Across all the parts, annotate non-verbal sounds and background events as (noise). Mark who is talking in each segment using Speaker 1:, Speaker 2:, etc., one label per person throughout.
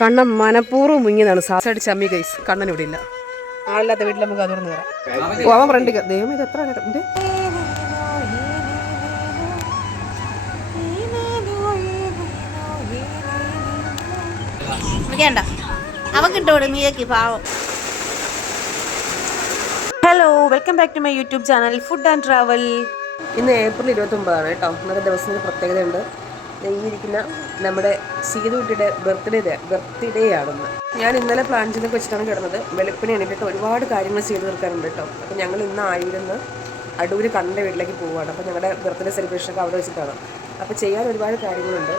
Speaker 1: കണ്ണൻ മനഃപൂർവം മുങ്ങിയതാണ്. സാസടി ചമ്മി കൈസ് കണ്ണൻ ഇവിടെ ഇല്ല. ആളില്ലാത്ത വീട്ടിൽ നമുക്ക് അതുകൊണ്ട് കയറാം. അവൻ ഫ്രണ്ട് ദൈവം ഇത് എത്ര
Speaker 2: പാവം.
Speaker 1: Hello welcome back to my YouTube channel food and travel ഇന്ന് ഏപ്രിൽ ഇരുപത്തി ഒമ്പതാണ് കേട്ടോ. ഇന്നത്തെ ദിവസത്തിന് പ്രത്യേകതയുണ്ട്. ഇരിക്കുന്ന നമ്മുടെ സീതുട്ടിയുടെ ബർത്ത്ഡേ ബർത്ത്ഡേ ആണെന്ന്. ഞാൻ ഇന്നലെ പ്ലാൻ ചെയ്തൊക്കെ വെച്ചിട്ടാണ് കിടന്നത്. വെളുപ്പിനെ എണീറ്റിട്ട് ഒരുപാട് കാര്യങ്ങൾ ചെയ്തു തീർക്കാറുണ്ട് കേട്ടോ. അപ്പോൾ ഞങ്ങൾ ഇന്ന് ആയിരുന്ന് അടൂര് കണ്ട വീട്ടിലേക്ക് പോവുകയാണ്. അപ്പോൾ ഞങ്ങളുടെ ബർത്ത്ഡേ സെലിബ്രേഷനൊക്കെ അവിടെ വെച്ചിട്ടാണ്. അപ്പോൾ ചെയ്യാൻ ഒരുപാട് കാര്യങ്ങളുണ്ട്.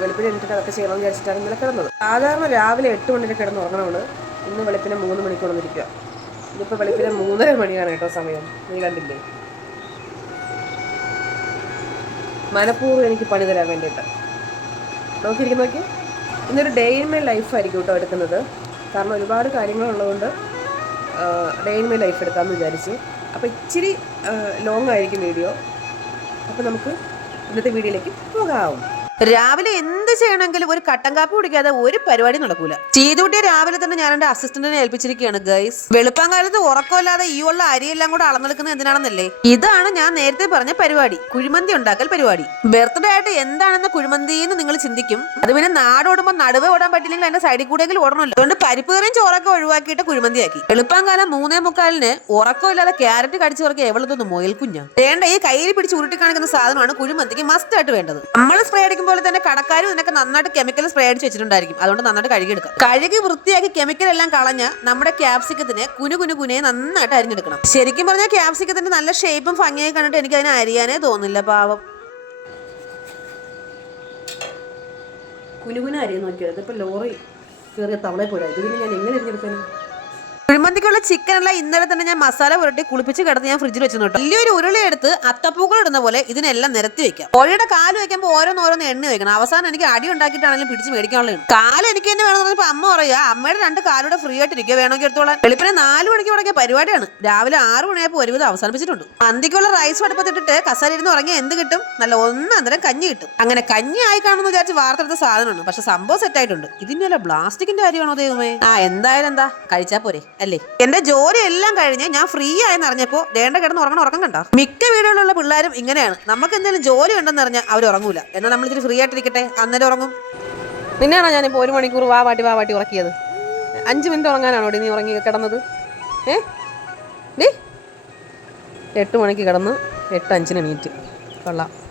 Speaker 1: വെളുപ്പിനെ എണീറ്റിട്ട് അതൊക്കെ ചെയ്യണമെന്ന് വിചാരിച്ചിട്ടാണ് ഇന്നലെ കിടന്നത്. സാധാരണ രാവിലെ എട്ട് മണിക്ക് കിടന്ന് ഉറങ്ങണമാണ് ഇന്ന് വെളുപ്പിനെ മൂന്ന് മണിക്കൂർ വന്നിരിക്കുക ഇതിപ്പോൾ വെളുപ്പിനെ മൂന്നര മണിയാണ് കേട്ടോ സമയം. നീ കണ്ടില്ലേ? മനഃപൂർവം എനിക്ക് പണി തരാൻ വേണ്ടിയിട്ട്. നോക്കിയിരിക്കുന്ന നോക്കി. ഇന്നൊരു ഡേ ഇൻ മൈ ലൈഫ് ആയിരിക്കും കേട്ടോ എടുക്കുന്നത്. കാരണം ഒരുപാട് കാര്യങ്ങളുള്ളതുകൊണ്ട് ഡേ ഇൻ മൈ ലൈഫ് എടുക്കാമെന്ന് വിചാരിച്ച്. അപ്പോൾ ഇച്ചിരി ലോങ് ആയിരിക്കും വീഡിയോ അപ്പോൾ നമുക്ക് ഇന്നത്തെ വീഡിയോയിലേക്ക് പോകാം. രാവിലെ എന്ത് ചെയ്യണമെങ്കിലും ഒരു കട്ടൻ കാപ്പി കുടിക്കാതെ ഒരു പരിപാടി നടക്കൂല. ചെയ്തുകൂട്ടി രാവിലെ തന്നെ ഞാൻ എന്റെ അസിസ്റ്റന്റിനെ ഏൽപ്പിച്ചിരിക്കുകയാണ് ഗൈസ് വെളുപ്പാങ്കാലത്ത് ഉറക്കമില്ലാതെ ഈ ഉള്ള അരിയെല്ലാം കൂടെ അളന്നെടുക്കുന്നത് എന്തിനാണെന്നല്ലേ? ഇതാണ് ഞാൻ നേരത്തെ പറഞ്ഞ പരിപാടി കുഴിമന്തി ഉണ്ടാക്കൽ പരിപാടി. ബർത്ത്ഡേ ആയിട്ട് എന്താണെന്ന് കുഴിമന്തി എന്ന് നിങ്ങൾ ചിന്തിക്കും. അത് പിന്നെ നാടോടുമ്പോൾ നടുവേ ഓടാൻ പറ്റില്ലെങ്കിൽ അതിന്റെ സൈഡിൽ കൂടെയെങ്കിലും ഓടണമല്ലോ. അതുകൊണ്ട് പരിപ്പ് കറിയും ചോറൊക്കെ ഒഴിവാക്കിയിട്ട് കുഴിമന്തിയാക്കി. കാലം മൂന്നേ മുക്കാലിന് ഉറക്കമില്ലാതെ ക്യാരറ്റ് കടിച്ചു ഉറക്കി എവളത്തൊന്ന് മൊയിൽ കുഞ്ഞാ. വേണ്ട ഈ കയ്യിൽ പിടിച്ച് ഉരുട്ടി കാണിക്കുന്ന സാധനമാണ് കുഴിമന്തിക്ക് മസ്റ്റ് ആയിട്ട് വേണ്ടത്. നമ്മൾ സ്പ്രേ അടിക്കും പോലെ തന്നെ കടക്കാരും ഇതിനൊക്കെ നന്നായിട്ട് കെമിക്കൽ സ്പ്രേ അടിച്ച് വെച്ചിട്ടുണ്ടായിരിക്കും. അതുകൊണ്ട് നന്നായിട്ട് കഴുകിയെടുക്കാം. കഴുകി വൃത്തിയാക്കി കെമിക്കൽ എല്ലാം കളഞ്ഞ് നമ്മുടെ ക്യാപ്സിക്കത്തിന് കുനു കുനു കുനെ നന്നായിട്ട് അരിഞ്ഞെടുക്കണം. ശരിക്കും പറഞ്ഞാൽ ക്യാപ്സിക്കത്തിന്റെ നല്ല ഷേപ്പും ഭംഗിയായി കണ്ടിട്ട് എനിക്ക് അതിനെ അരിയാനേ തോന്നില്ല പാവം. കുനുകുന അരിയെന്ന് നോക്കിയത് ഇപ്പൊ ലോറി കയറിയ തവളെ പോരാ ഇത് പിന്നെ ഞാൻ എങ്ങനെ അരിഞ്ഞെടുക്കാനും കുഴിമന്തിക്കുള്ള ചിക്കൻ എല്ലാം ഇന്നലെ തന്നെ ഞാൻ മസാല പുരട്ടി കുളിപ്പിച്ച് കിടന്ന് ഞാൻ ഫ്രിഡ്ജിൽ വെച്ചു കേട്ടോ. വലിയൊരു ഉരുളി എടുത്ത് അത്തപ്പൂക്കൾ ഇടുന്ന പോലെ ഇതിനെല്ലാം നിരത്തി വെക്കാം. കോഴിയുടെ കാൽ വെക്കുമ്പോൾ ഓരോന്നോരോന്ന് എണ്ണ വെക്കണം. അവസാനം എനിക്ക് അടി ഉണ്ടാക്കിയിട്ടാണെങ്കിലും പിടിച്ച് മേടിക്കാനുള്ള കാൽ എനിക്ക് തന്നെ വേണമെന്ന് പറഞ്ഞപ്പോൾ അമ്മ പറയുക അമ്മയുടെ രണ്ട് കാലൂടെ ഫ്രീ ആയിട്ട് ഇരിക്കുക വേണമെങ്കിൽ എടുത്തോളാം വെളുപ്പിനെ നാല് മണിക്ക് തുടങ്ങിയ പരിപാടിയാണ്. രാവിലെ ആറ് മണിയായപ്പോൾ ഒരുവിധം അവസാനിപ്പിച്ചിട്ടുണ്ട്. മന്തിക്കുള്ള റൈസ് അടുപ്പത്തിട്ടിട്ട് കസേര ഇരുന്ന് ഉറങ്ങി എന്ത് കിട്ടും? നല്ല ഒന്നന്തരം കഞ്ഞി കിട്ടും. അങ്ങനെ കഞ്ഞി ആയി കാണുമെന്ന് വിചാരിച്ച് വാർത്തെടുത്ത സാധനമാണ്. പക്ഷെ സംഭവം സെറ്റ് ആയിട്ടുണ്ട്. ഇതിന്റെ ബ്ലാസ്റ്റിക്കിന്റെ കാര്യമാണോ ദൈവമേ? ആ എന്തായാലും എന്താ? കഴിച്ചാ പോരെ. അല്ലേ? എന്റെ ജോലി എല്ലാം കഴിഞ്ഞ് ഞാൻ ഫ്രീ ആയെന്ന് അറിഞ്ഞപ്പോ വേണ്ട കിടന്ന് ഉറങ്ങണം ഉറക്കം കണ്ടോ? മിക്ക വീടുകളിലുള്ള പിള്ളേരും ഇങ്ങനെയാണ്. നമുക്ക് എന്തെങ്കിലും ജോലി ഉണ്ടെന്ന് അറിഞ്ഞാൽ അവർ ഉറങ്ങൂല. എന്നാൽ നമ്മൾ ഇത്തിരി ഫ്രീ ആയിട്ടിരിക്കട്ടെ? അന്നേരം ഉറങ്ങും. നിന്നെയാണോ ഞാനിപ്പോൾ ഒരു മണിക്കൂർ വാ വാട്ടി വാ വാട്ടി ഉറക്കിയത്? അഞ്ച് മിനിറ്റ് ഉറങ്ങാനാണോ നീ ഉറങ്ങി കിടന്നത്? ഏ? എട്ട് മണിക്ക് കിടന്ന് എട്ട് അഞ്ചിന് എണീറ്റ് കൊള്ളാം.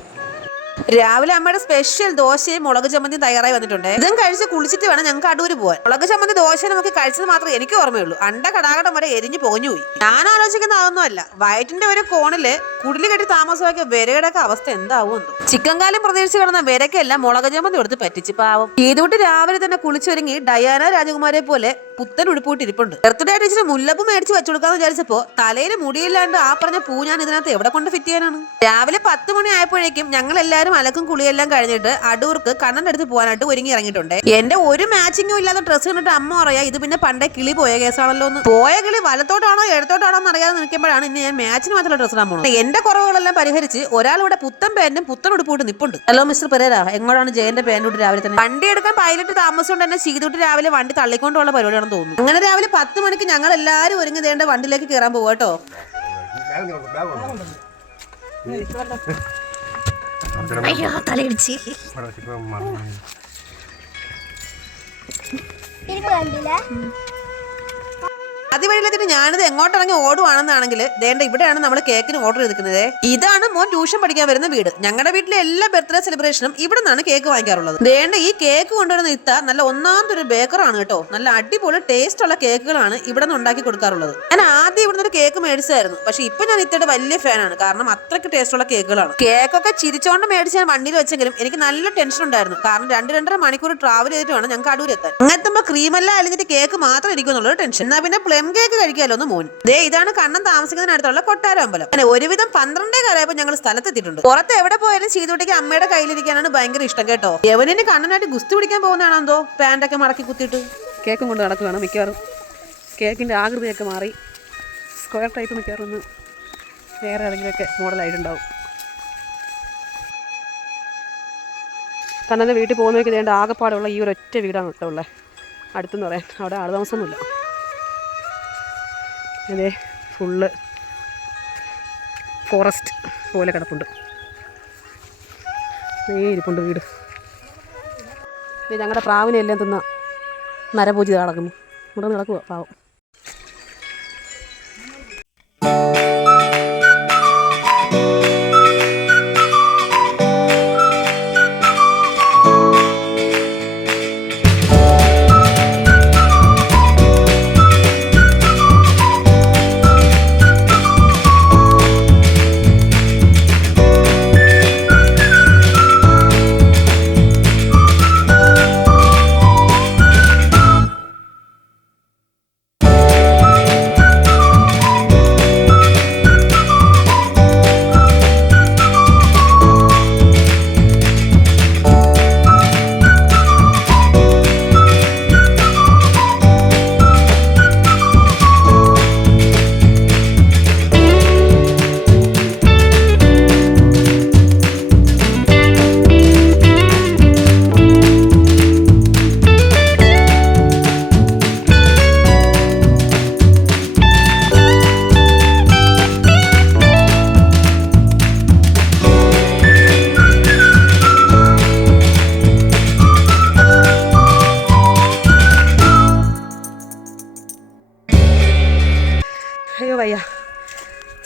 Speaker 1: രാവിലെ അമ്മയുടെ സ്പെഷ്യൽ ദോശയും മുളക് ചമ്മന്തിയും തയ്യാറായി വന്നിട്ടുണ്ട്. ഇതും കഴിച്ച് കുളിച്ചിട്ട് വേണം ഞങ്ങൾക്ക് അടൂര് പോകാൻ മുളക് ചമ്മന്തി ദോശ നമുക്ക് കഴിച്ചത് മാത്രമേ എനിക്ക് ഓർമ്മയുള്ളൂ. അണ്ട കടാകടം വരെ എരിഞ്ഞു പോഞ്ഞുപോയി ഞാൻ ആലോചിക്കുന്ന അതൊന്നുമല്ല. വയറ്റിന്റെ ഒരു കോണിൽ കുടിൽ കെട്ടി താമസമാക്കിയ വിരകിടക്ക അവസ്ഥ എന്താവും ചിക്കൻ കാലം പ്രതീക്ഷിച്ച് കിടന്ന വിരക്കെല്ലാം മുളക് ചമ്മന്തി കൊടുത്ത് പറ്റിച്ച് പാവം. ഈതൂട്ട് രാവിലെ തന്നെ കുളിച്ചൊരുങ്ങി ഡയാന രാജകുമാരെ പോലെ പുത്തൻ ഉടുപ്പൂട്ട് ഇരിപ്പുണ്ട്. ബർത്ത്ഡേ ആയിട്ട് മുല്ലപ്പ് മേടിച്ച് വെച്ചു കൊടുക്കാന്ന് വിചാരിച്ചപ്പോ തലയിൽ മുടിയില്ലാണ്ട് ആ പറഞ്ഞ പൂ ഞാൻ ഇതിനകത്ത് എവിടെ കൊണ്ട് ഫിറ്റ് ചെയ്യാനാണ്? രാവിലെ പത്ത് മണി ആയപ്പോഴേക്കും ഞങ്ങൾ എല്ലാവരും അലക്കും കുളിയെല്ലാം കഴിഞ്ഞിട്ട് അടൂർക്ക് കണ്ണന്റെ അടുത്ത് പോകാനായിട്ട് ഒരുങ്ങി ഇറങ്ങിയിട്ടുണ്ട്. എന്റെ ഒരു മാച്ചിങ്ങും ഇല്ലാത്ത ഡ്രസ്സ് കണ്ടിട്ട് അമ്മ പറയാ ഇത് പിന്നെ പണ്ടേ കിളി പോയ കേസാണല്ലോ എന്ന്. പോയ കിളി വലത്തോട്ടാണോ ഇടത്തോട്ടാണോ എന്ന് അറിയാതെ നിൽക്കുമ്പോഴാണ് ഇന്ന് ഞാൻ മാച്ചിന് മാത്രമുള്ള ഡ്രസ്സ് ഇടാൻ പോകുന്നത് എന്റെ കുറവുകളെല്ലാം പരിഹരിച്ച് ഒരാളിവിടെ പുത്തൻ പാന്റും പുത്തൻ ഉടുപ്പൂട്ട് നിപ്പുണ്ട്. Hello mister Pereira. എങ്ങോട്ടാണ് ജയന്റെ പാന്റ് രാവിലെ തന്നെ? വണ്ടി എടുക്കാൻ പൈലറ്റ് താമസിച്ചുകൊണ്ട് തന്നെ ചെയ്തിട്ട് രാവിലെ വണ്ടി തള്ളിക്കൊണ്ടുള്ള പരിപാടിയാണെന്ന് തോന്നുന്നു. അങ്ങനെ രാവിലെ പത്ത് മണിക്ക് ഞങ്ങൾ എല്ലാവരും ഒരുങ്ങി തേണ്ട വണ്ടിയിലേക്ക് കയറാൻ പോവാട്ടോ
Speaker 2: അയ്യോ തലയിടിച്ച്.
Speaker 1: അതിവഴിയിലെത്തിട്ട് ഞാനിത് എങ്ങോട്ടിറങ്ങി ഓടുവാണെന്നാണെങ്കിൽ ദേണ്ട ഇവിടെയാണ് നമ്മൾ കേക്കിന് ഓർഡർ ചെയ്തിരിക്കുന്നത്. ഇതാണ് മോൻ ട്യൂഷൻ പഠിക്കാൻ വരുന്ന വീട്. ഞങ്ങളുടെ വീട്ടിലെ എല്ലാ ബർത്ത്ഡേ സെലിബ്രേഷനും ഇവിടെ നിന്നാണ് കേക്ക് വാങ്ങിക്കാറുള്ളത്. ദേണ്ട ഈ കേക്ക് കൊണ്ടുവരുന്ന ഇത്ത നല്ല ഒന്നാമത്തെ ഒരു ബേക്കറാണ് കേട്ടോ. നല്ല അടിപൊളി ടേസ്റ്റ് ഉള്ള കേക്കുകളാണ് ഇവിടെ നിന്ന് ഉണ്ടാക്കി കൊടുക്കാറുള്ളത്. ഞാൻ ആദ്യം ഇവിടുന്ന് ഒരു കേക്ക് മേടിച്ചായിരുന്നു പക്ഷെ ഇപ്പൊ ഞാൻ ഇത്തയുടെ വലിയ ഫാനാണ് കാരണം അത്രയ്ക്ക് ടേസ്റ്റ് ഉള്ള കേക്കുകളാണ്. കേക്കൊക്കെ ചിരിച്ചോണ്ട് മേടിച്ച് ഞാൻ വണ്ടിയിൽ വെച്ചെങ്കിലും എനിക്ക് നല്ല ടെൻഷൻ ഉണ്ടായിരുന്നു. കാരണം രണ്ട് രണ്ടര മണിക്കൂർ ട്രാവൽ ചെയ്തിട്ട് വേണം ഞങ്ങൾക്ക് അടൂരെത്താൻ. എത്താൻ ക്രീമല്ല അലിഞ്ഞിട്ട് കേക്ക് മാത്രം ഇരിക്കുന്നുള്ള. ടെൻഷൻ എന്നാ പിന്നെ പ്ലം കഴിക്കാമല്ലോ ഒന്ന് മോൻ. ദേ ഇതാണ് കണ്ണൻ താമസിക്കുന്നതിനടുത്തുള്ള കൊട്ടാരം അമ്പലം അങ്ങനെ ഒരുവിധം പന്ത്രണ്ടേ കാലയപ്പോൾ ഞങ്ങൾ സ്ഥലത്തെത്തിയിട്ടുണ്ട്. പുറത്ത് എവിടെ പോയാലും ചെയ്തുകൊണ്ടിരിക്കാൻ അമ്മയുടെ കയ്യിലിരിക്കാനാണ് ഭയങ്കര ഇഷ്ടം കേട്ടോ. യവനിന് കണ്ണനായിട്ട് ഗുസ്തി പിടിക്കാൻ പോകുന്നതാണോ പാന്റൊക്കെ മടക്കി കുത്തിയിട്ട്. കേക്കും കൊണ്ട് നടക്കുകയാണ് മിക്കവാറും. കേക്കിന്റെ ആകൃതിയൊക്കെ മാറി. സ്ക്വയർ ടൈപ്പ് മിക്കവാറും ഒന്ന് വേറെ ഏതെങ്കിലുമൊക്കെ മോഡലായിട്ടുണ്ടാവും. കണ്ണന്റെ വീട്ടിൽ പോകുന്നവർക്ക് വേണ്ട ആകെപ്പാടുള്ള ഈ ഒരു ഒറ്റ വീടാണ് കേട്ടോ ഉള്ളത്. അടുത്തെന്ന് പറയാൻ അവിടെ ആൾ താമസമൊന്നുമില്ല. അതെ ഫുള്ള് ഫോറസ്റ്റ് പോലെ കിടപ്പുണ്ട്. നേരിപ്പുണ്ട് വീട്. ഞങ്ങളുടെ പ്രാവിനെ എല്ലാം തിന്ന നരപൂജിത കിടക്കുന്നു ഇവിടെ കിടക്കുക പാവം.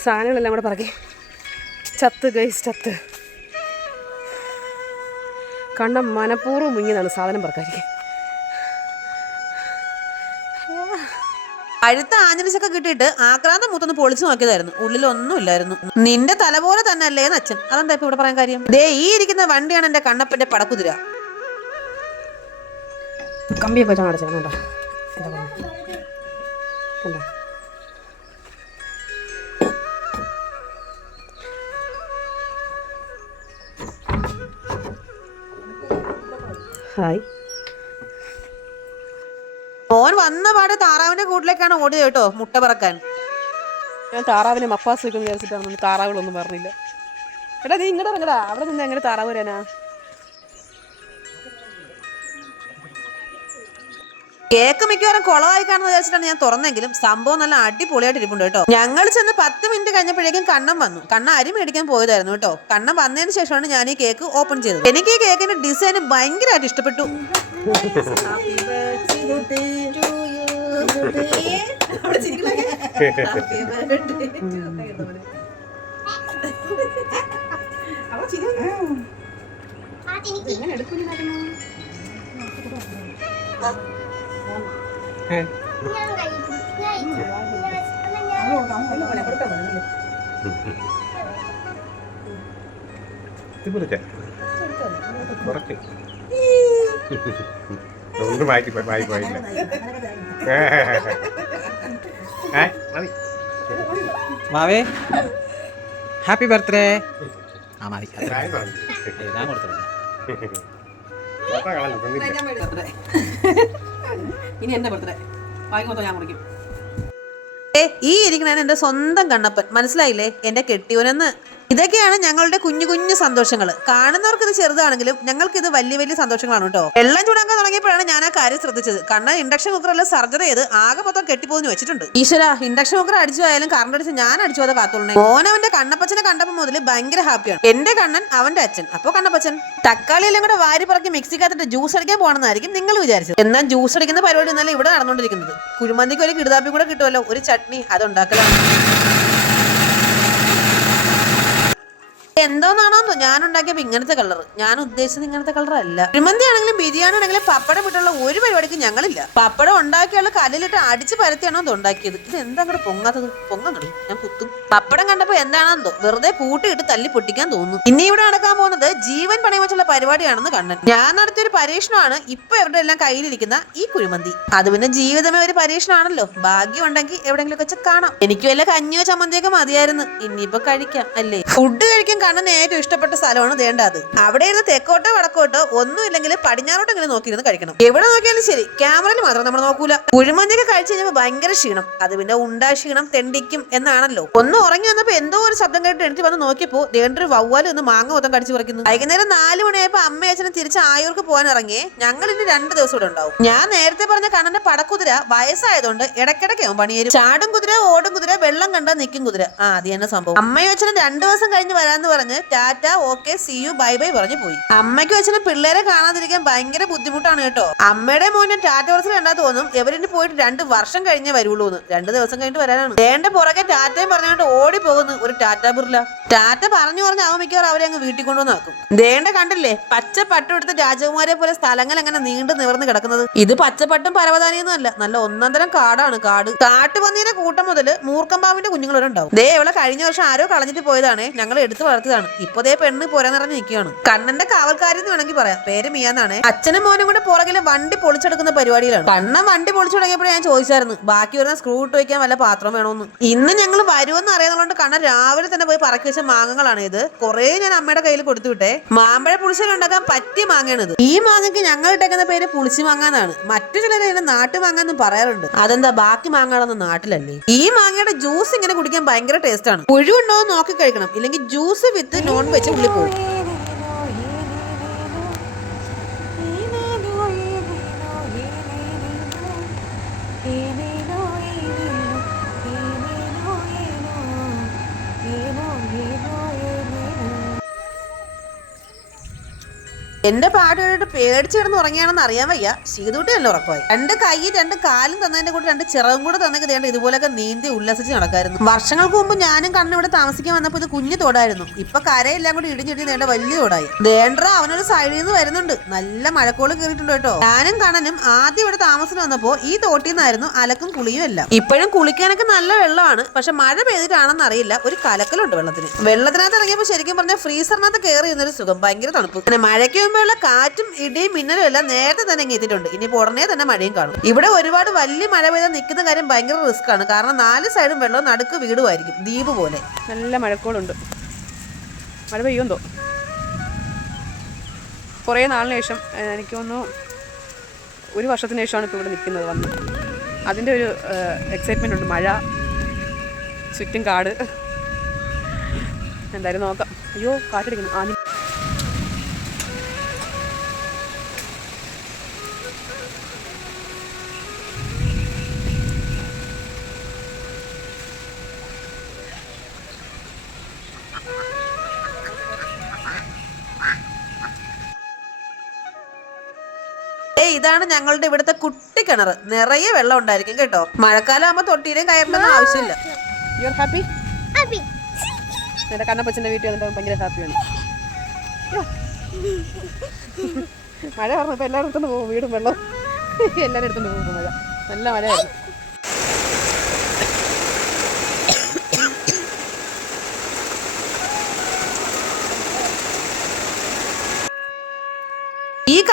Speaker 1: സാധനങ്ങളെല്ലാം കൂടെ പറക്കി. ചത്ത് ഗൈസ് ചത്ത്. കണ്ണ മനഃപൂർവം മുങ്ങിയതാണ് സാധനം പറക്കാതിരിക്കും അഴുത്ത ആഞ്ഞലിച്ചൊക്കെ കിട്ടിയിട്ട് ആക്രാന്തം മൂത്തൊന്ന് പൊളിച്ചു നോക്കിയതായിരുന്നു. ഉള്ളിലൊന്നും ഇല്ലായിരുന്നു. നിന്റെ തല പോലെ തന്നെ അല്ലേ അച്ഛൻ. അതെന്താ ഇപ്പൊ ഇവിടെ പറയാൻ കാര്യം? ദേ ഈ ഇരിക്കുന്ന വണ്ടിയാണ് എന്റെ കണ്ണപ്പന്റെ പടക്കുതിര. കമ്പിയൊക്കെ വെച്ചാൽ അടച്ചേക്കണം എന്താ കണ്ടോ? ഹായ്. മോൻ വന്ന പാടെ താറാവിന്റെ കൂട്ടിലേക്കാണ് ഓടിയത് കേട്ടോ മുട്ട പറക്കാൻ. ഞാൻ താറാവിനെ മപ്പാസ് വെക്കുമെന്ന് വിചാരിച്ചിട്ടാണ് താറാവുകളൊന്നും പറഞ്ഞില്ല. എടാ നീ ഇങ്ങോട്ട് ഇറങ്ങടാ അവിടെ നിന്ന് എങ്ങനെ താറാവ് വരാനാ? കേക്ക് മിക്കവാറും കുളമായി കാണുന്ന വിചാരിച്ചിട്ടാണ് ഞാൻ തുറന്നെങ്കിലും സംഭവം നല്ല അടിപൊളിയായിട്ട് ഇരിപ്പുണ്ട് കേട്ടോ ഞങ്ങൾ ചെന്ന് പത്ത് മിനിറ്റ് കഴിഞ്ഞപ്പോഴേക്കും കണ്ണം വന്നു കണ്ണ അരി മേടിക്കാൻ പോയതായിരുന്നു കേട്ടോ കണ്ണം വന്നതിന് ശേഷമാണ് ഞാൻ ഈ കേക്ക് ഓപ്പൺ ചെയ്തത് എനിക്ക് ഈ കേക്കിന്റെ ഡിസൈൻ ഭയങ്കരമായിട്ട് ഇഷ്ടപ്പെട്ടു
Speaker 3: എങ്ങനെ വിളിച്ചേ കുറച്ച്. ഒന്നും വായിക്കി വായി പോയില്ല? ഏ. മതി.
Speaker 4: മാവേ ഹാപ്പി ബർത്ത്ഡേ. ആ മതി. ഞാൻ
Speaker 3: കൊടുത്തു. (laughs)
Speaker 1: ഇനി എന്റെ ബർത്ത്ഡേ വാങ്ങി ഞാൻ ഞാൻ ഏ ഈ ഇരിക്കണ എന്റെ സ്വന്തം കണ്ണപ്പൻ. മനസ്സിലായില്ലേ? എന്റെ കെട്ടിയോനെന്ന്. ഇതൊക്കെയാണ് ഞങ്ങളുടെ കുഞ്ഞു കുഞ്ഞു സന്തോഷങ്ങൾ കാണുന്നവർക്ക് ഇത് ചെറുതാണെങ്കിലും ഞങ്ങൾക്ക് ഇത് വലിയ വലിയ സന്തോഷങ്ങളാണ് കേട്ടോ. എല്ലാം ചൂടാക്കാൻ തുടങ്ങിയപ്പോഴാണ് ഞാൻ ആ കാര്യം ശ്രദ്ധിച്ചത്. കണ്ണ ഇൻഡക്ഷൻ കുക്കറെല്ലാം സർജറി ചെയ്ത് ആകെ മൊത്തം കെട്ടിപ്പോന്ന് വെച്ചിട്ടുണ്ട്. ഈശ്വര ഇൻഡക്ഷൻ കുക്കർ അടിച്ചു പോയാലും കറണ്ട് അടിച്ച് ഞാൻ അടിച്ചു അത് കാത്തോളണേ മോൻ അവന്റെ കണ്ണപ്പച്ചനെ കണ്ടപ്പോൾ മുതൽ ഭയങ്കര ഹാപ്പിയാണ് എന്റെ കണ്ണൻ അവന്റെ അച്ഛൻ. അപ്പൊ കണ്ണപ്പച്ചൻ? തക്കാളി എല്ലാം കൂടെ വാരി പറക്കി മിക്സിക്കകത്തിട്ട് ജ്യൂസ് അടിക്കാൻ പോകണമെന്നായിരിക്കും നിങ്ങൾ വിചാരിച്ചത്. എന്നാൽ ജ്യൂസ് അടിക്കുന്ന പരിപാടി ഒന്നല്ല ഇവിടെ നടന്നുകൊണ്ടിരിക്കുന്നത്. കുഴിമന്തിക്ക് ഒരു കിടുതാപ്പി കൂടെ കിട്ടുമല്ലോ ഒരു ചട്നി അത് ഉണ്ടാക്കലാണ് എന്തോന്നാണോ ഞാൻ ഉണ്ടാക്കിയപ്പോ ഇങ്ങനത്തെ കളർ ഞാൻ ഉദ്ദേശിച്ചത് ഇങ്ങനത്തെ കളർ അല്ല. കുഴിമന്തി ആണെങ്കിലും ബിരിയാണി ആണെങ്കിലും പപ്പടം വിട്ടുള്ള ഒരു പരിപാടിക്ക് ഞങ്ങളില്ല. പപ്പടം ഉണ്ടാക്കിയുള്ള കല്ലിലിട്ട് അടിച്ച് പരത്തിയാണോ ഇത് ഉണ്ടാക്കിയത്. ഇത് എന്താ കൂടെ പൊങ്ങാത്തത്? പൊങ്ങങ്ങടി ഞാൻ കുത്തും. പപ്പടം കണ്ടപ്പോ എന്താണെന്നോ? വെറുതെ കൂട്ടിയിട്ട് തല്ലി പൊട്ടിക്കാൻ തോന്നുന്നു. ഇനി ഇവിടെ നടക്കാൻ പോകുന്നത് ജീവൻ പണയം വെച്ചുള്ള പരിപാടിയാണെന്ന് കണ്ണൻ. ഞാൻ നടത്തിയൊരു പരീക്ഷണമാണ് ഇപ്പൊ എവിടെ എല്ലാം കയ്യിലിരിക്കുന്ന ഈ കുഴിമന്തി. അത് പിന്നെ ജീവിതമേ ഒരു പരീക്ഷണമാണല്ലോ. ഭാഗ്യം ഉണ്ടെങ്കിൽ എവിടെങ്കിലും വെച്ച് കാണാം. എനിക്ക് വല്ല കഞ്ഞിയോ ചമ്മന്തിയൊക്കെ മതിയായിരുന്നു. ഇനിയിപ്പോ കഴിക്കാം അല്ലേ? ഫുഡ് കഴിക്കാൻ കണ്ണന് ഏറ്റവും ഇഷ്ടപ്പെട്ട സ്ഥലമാണ് ദേണ്ട അത്. അവിടെ ഇരുന്ന് തെക്കോട്ടോ വടക്കോട്ടോ ഒന്നും ഇല്ലെങ്കിൽ പടിഞ്ഞാറോട്ട് ഇങ്ങനെ നോക്കിയിരുന്ന് കഴിക്കണം. എവിടെ നോക്കിയാലും ശരി ക്യാമറയിൽ മാത്രം നമ്മൾ നോക്കൂല. കുഴിമഞ്ഞൊക്കെ കഴിച്ചു കഴിഞ്ഞപ്പോൾ ഭയങ്കര ക്ഷീണം. അത് പിന്നെ ഉണ്ടാ ക്ഷീണം തെണ്ടിക്കും എന്നാണല്ലോ. ഒന്ന് ഉറങ്ങി വന്നപ്പോ എന്തോ ഒരു ശബ്ദം കേട്ട് എനിക്ക് വന്ന് നോക്കിയപ്പോ ദേണ്ടൊരു വവ്വാലും ഒന്ന് മാങ്ങ മൊത്തം കടിച്ചു പറിക്കുന്നു. വൈകുന്നേരം നാല് മണിയായപ്പോ അമ്മ അച്ഛനും തിരിച്ച് ആയൂർക്ക് പോകാൻ ഇറങ്ങി ഞങ്ങൾ ഇനി രണ്ട് ദിവസം ഇവിടെ ഉണ്ടാവും. ഞാൻ നേരത്തെ പറഞ്ഞ കണ്ണന്റെ പടക്കുതിര വയസ്സായതുകൊണ്ട് ഇടയ്ക്കിടയ്ക്ക് അവൻ പണിയേരും. ചാടും കുതിര ഓടും കുതിര വെള്ളം കണ്ടാ നിൽക്കും കുതിര. ആ അത് തന്നെ സംഭവം. അമ്മയും അച്ഛനും രണ്ടു ദിവസം കഴിഞ്ഞ് വരാന്ന് പറഞ്ഞ് tata okay see you bye bye പറഞ്ഞു പോയി. അമ്മയ്ക്ക് അച്ഛനും പിള്ളേരെ കാണാതിരിക്കാൻ ഭയങ്കര ബുദ്ധിമുട്ടാണ് കേട്ടോ. അമ്മയുടെ മോനെ ടാറ്റ വർഷം കണ്ടാ തോന്നും എവരിന് പോയിട്ട് രണ്ട് വർഷം കഴിഞ്ഞേ വരുള്ളൂ എന്ന്. രണ്ട് ദിവസം കഴിഞ്ഞിട്ട് വരാനാണ്. വേണ്ട പുറകെ ടാറ്റയും പറഞ്ഞുകൊണ്ട് ഓടി പോകുന്നു ഒരു ടാറ്റ ബിർല. ടാറ്റ പറഞ്ഞു പറഞ്ഞ് അവൻ മിക്കവാറും അവരെ അങ്ങ് വീട്ടിൽ കൊണ്ടുവന്നാക്കും ദേണ്ട കണ്ടില്ലേ? പച്ച പട്ടുമെടുത്ത് രാജകുമാരെ പോലെ സ്ഥലങ്ങൾ അങ്ങനെ നീണ്ടു നിവർന്ന് കിടക്കുന്നത്? ഇത് പച്ചപ്പട്ടും പരവതാനിയൊന്നും അല്ല. നല്ല ഒന്നാം തരം കാടാണ് കാട്. കാട്ടുപന്നീനെ കൂട്ടം മുതൽ മൂർക്കമ്പാവിന്റെ കുഞ്ഞുങ്ങൾ ദേ ഇവളെ കഴിഞ്ഞ വർഷം ആരോ കളഞ്ഞിട്ട് പോയതാണ്. ഞങ്ങൾ എടുത്തു വളർത്തിയതാണ് ഇപ്പൊ ദേ പെണ്ണ് പുര നിറഞ്ഞു നിൽക്കുകയാണ് കണ്ണന്റെ കാവൽക്കാരി എന്ന് വേണമെങ്കിൽ പറയാം. പേര് മിയാന്നാണ്. അച്ഛനും മോനും കൂടെ പുറകിലെ വണ്ടി പൊളിച്ചെടുക്കുന്ന പരിപാടിയിലാണ്. കണ്ണൻ വണ്ടി പൊളിച്ചു തുടങ്ങിയപ്പോഴേ ഞാൻ ചോദിച്ചായിരുന്നു ബാക്കി വരുന്ന സ്ക്രൂ ഇട്ട് വയ്ക്കാൻ വല്ല പാത്രം വേണമെന്ന് ഇന്ന് ഞങ്ങൾ വരുമെന്ന് അറിയാന്നുള്ളതുകൊണ്ട് കണ്ണൻ രാവിലെ തന്നെ പോയി പറക്കി വെച്ച മാങ്ങകളാണ് ഇത്. കുറെ ഞാൻ അമ്മയുടെ കയ്യിൽ കൊടുത്തു വിട്ടെ. മാമ്പഴ പുളിശ്ശേരി ഉണ്ടാക്കാൻ പറ്റിയ മാങ്ങയാണ് ഇത് ഈ മാങ്ങയ്ക്ക് ഞങ്ങൾ ഇട്ടേക്കുന്ന പേര് പുളിച്ചു മാങ്ങ എന്നാണ് മറ്റു ചിലർ ഇതിനെ നാട്ടു മാങ്ങ എന്ന് പറയാറുണ്ട്. അതെന്താ ബാക്കി മാങ്ങകളൊന്നും നാട്ടിലല്ലേ? ഈ മാങ്ങയുടെ ജ്യൂസ് ഇങ്ങനെ കുടിക്കാൻ ഭയങ്കര ടേസ്റ്റ് ആണ്. പുഴുണ്ടോ എന്ന് നോക്കി കഴിക്കണം. ഇല്ലെങ്കിൽ ജ്യൂസ് വിത്ത് നോൺ വെജ് ഉള്ളിൽ പോകും. എന്റെ പാട്ട് കേട്ടിട്ട് പേടിച്ച് കിടന്ന് ഉറങ്ങിയാണെന്ന് അറിയാൻ വയ്യ. ശീതൂട്ടി തന്നെ ഉറപ്പായി. രണ്ട് കൈ രണ്ട് കാലും തന്നതിന്റെ കൂടെ രണ്ട് ചിറകും കൂടെ തന്നെങ്കിൽ ഇതേണ്ട ഇതുപോലൊക്കെ നീന്തി ഉല്ലസിച്ച് നടക്കായിരുന്നു. വർഷങ്ങൾക്ക് മുമ്പ് ഞാനും കണ്ണും ഇവിടെ താമസിക്കാൻ വന്നപ്പോൾ ഇത് കുഞ്ഞു തോടായിരുന്നു. ഇപ്പൊ കരയെല്ലാം കൂടി ഇടിഞ്ഞിടി നേണ്ട വലിയ തോടായി. ദേണ്ട അവനൊരു സൈഡിൽ നിന്ന് വരുന്നുണ്ട്. നല്ല മഴക്കോൾ കയറിയിട്ടുണ്ട് കേട്ടോ. ഞാനും കണ്ണനും ആദ്യം ഇവിടെ താമസം വന്നപ്പോ ഈ തോട്ടിൽ നിന്നായിരുന്നു അലക്കും കുളിയും എല്ലാം. ഇപ്പോഴും കുളിക്കാനൊക്കെ നല്ല വെള്ളമാണ്. പക്ഷെ മഴ പെയ്തിട്ടാണെന്ന് അറിയില്ല. ഒരു കലക്കലുണ്ട് വെള്ളത്തിന്. വെള്ളത്തിനകത്ത് ഇറങ്ങിയപ്പോൾ ശരിക്കും പറഞ്ഞാൽ ഫ്രീസറിനകത്ത് കയറി എന്നൊരു സുഖം. ഭയങ്കര തണുപ്പ്. മഴയ്ക്ക് മുമ്പുള്ള കാറ്റും ഇടിയും മിന്നലും എല്ലാം നേരത്തെ തന്നെ എത്തിയിട്ടുണ്ട്. ഇനിയിപ്പോൾ ഉടനെ തന്നെ മഴയും കാണും. ഇവിടെ ഒരുപാട് വലിയ മഴ പെയ്താൽ നിൽക്കുന്ന കാര്യം ഭയങ്കര റിസ്ക് ആണ്. കാരണം നാല് സൈഡും വെള്ളം നടുക്ക് വീടുമായിരിക്കും ദ്വീപ് പോലെ.
Speaker 5: നല്ല മഴക്കോളുണ്ട്. മഴ പെയ്യുമെന്തോ? കുറേ നാളിന് ശേഷം എനിക്ക് തോന്നുന്നു ഒരു വർഷത്തിന് ശേഷമാണ് ഇപ്പോൾ ഇവിടെ നിൽക്കുന്നത് വന്ന്. അതിന്റെ ഒരു എക്സൈറ്റ്മെന്റ് ഉണ്ട്. മഴ ചുറ്റും കാട്. എന്തായാലും നോക്കാം. അയ്യോ കാറ്റടിക്കുന്നു. ആ
Speaker 1: ഇതാണ് ഞങ്ങളുടെ ഇവിടുത്തെ കുട്ടി കിണർ. നിറയെ വെള്ളം ഉണ്ടായിരിക്കും കേട്ടോ. മഴക്കാലം ആകുമ്പോൾ തൊട്ടിയിലും കയറണമെന്ന് ആവശ്യമില്ല.
Speaker 5: യു ആർ ഹാപ്പി എന്റെ കണ്ണപ്പച്ചന്റെ വീട്ടിൽ വന്നപ്പോൾ ഭയങ്കര ഹാപ്പിയാണ് മഴ പറഞ്ഞപ്പോൾ എല്ലാവരും എടുത്തോണ്ട് പോകും വീടും വെള്ളം എല്ലാവരും എടുത്തോണ്ട് പോകും മഴ. നല്ല മഴയായിരുന്നു.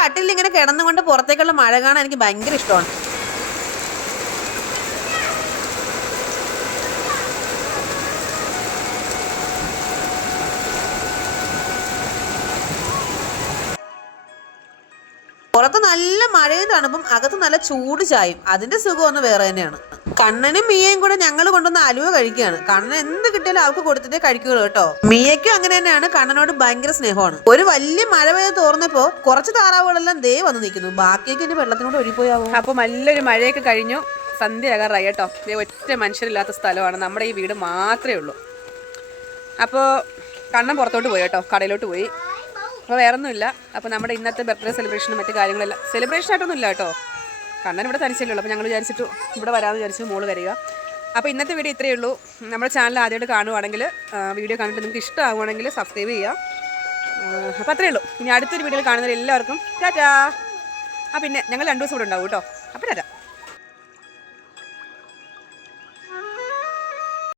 Speaker 1: കട്ടിൽ ഇങ്ങനെ കിടന്നുകൊണ്ട് പുറത്തേക്കുള്ള മഴ കാണാൻ എനിക്ക് ഭയങ്കര ഇഷ്ടമാണ്. പുറത്ത് നല്ല മഴയും തണുപ്പും അകത്ത് നല്ല ചൂട് ചായയും. അതിന്റെ സുഖം ഒന്ന് വേറെ തന്നെയാണ്. കണ്ണനും മിയയും കൂടെ ഞങ്ങൾ കൊണ്ടുവന്ന അലുവ കഴിക്കുകയാണ്. കണ്ണൻ എന്ത് കിട്ടിയാലും അവർക്ക് കൊടുത്തിട്ടേ കഴിക്കുകയുള്ളൂ കേട്ടോ. മിയയ്ക്കും അങ്ങനെ തന്നെയാണ് കണ്ണനോട് ഭയങ്കര സ്നേഹമാണ്. ഒരു വലിയ മഴ പെയ്ത് തോർന്നപ്പോ കുറച്ച് താറാവുകളെല്ലാം ദേ വന്ന് നിൽക്കുന്നു. ബാക്കിയൊക്കെ ഇനി വെള്ളത്തിനോട് ഒഴിപ്പോയാവും?
Speaker 5: അപ്പൊ നല്ലൊരു മഴയൊക്കെ കഴിഞ്ഞു. സന്ധ്യയാകാറായി കേട്ടോ. ഒറ്റ മനുഷ്യരില്ലാത്ത സ്ഥലമാണ്. നമ്മുടെ ഈ വീട് മാത്രമേ ഉള്ളൂ. അപ്പോൾ കണ്ണൻ പുറത്തോട്ട് പോയി കേട്ടോ. കടയിലോട്ട് പോയി. അപ്പോൾ വേറൊന്നുമില്ല. അപ്പോൾ നമ്മുടെ ഇന്നത്തെ ബർത്ത്ഡേ സെലിബ്രേഷനും മറ്റു കാര്യങ്ങളെല്ലാം. സെലിബ്രേഷൻ ആയിട്ടൊന്നും ഇല്ല കേട്ടോ. കണ്ണൻ ഇവിടെ തനിച്ചല്ലേ ഉള്ളൂ. അപ്പോൾ ഞങ്ങൾ വിചാരിച്ചിട്ട് ഇവിടെ വരാമെന്ന് വിചാരിച്ചു മോൾ വരിക. അപ്പോൾ ഇന്നത്തെ വീഡിയോ ഇത്രയേ ഉള്ളൂ. നമ്മുടെ ചാനൽ ആദ്യമായിട്ട് കാണുവാണെങ്കിൽ വീഡിയോ കണ്ടിട്ട് നിങ്ങൾക്ക് ഇഷ്ടമാകുവാണെങ്കിൽ സബ്സ്ക്രൈബ് ചെയ്യുക. അപ്പോൾ അത്രയേ ഉള്ളൂ. ഇനി അടുത്തൊരു വീഡിയോയിൽ കാണുന്നവർ എല്ലാവർക്കും ടാറ്റാ. ആ പിന്നെ ഞങ്ങൾ രണ്ട് ദിവസം ഇവിടെ ഉണ്ടാവും കേട്ടോ. അപ്പോൾ ടാറ്റാ.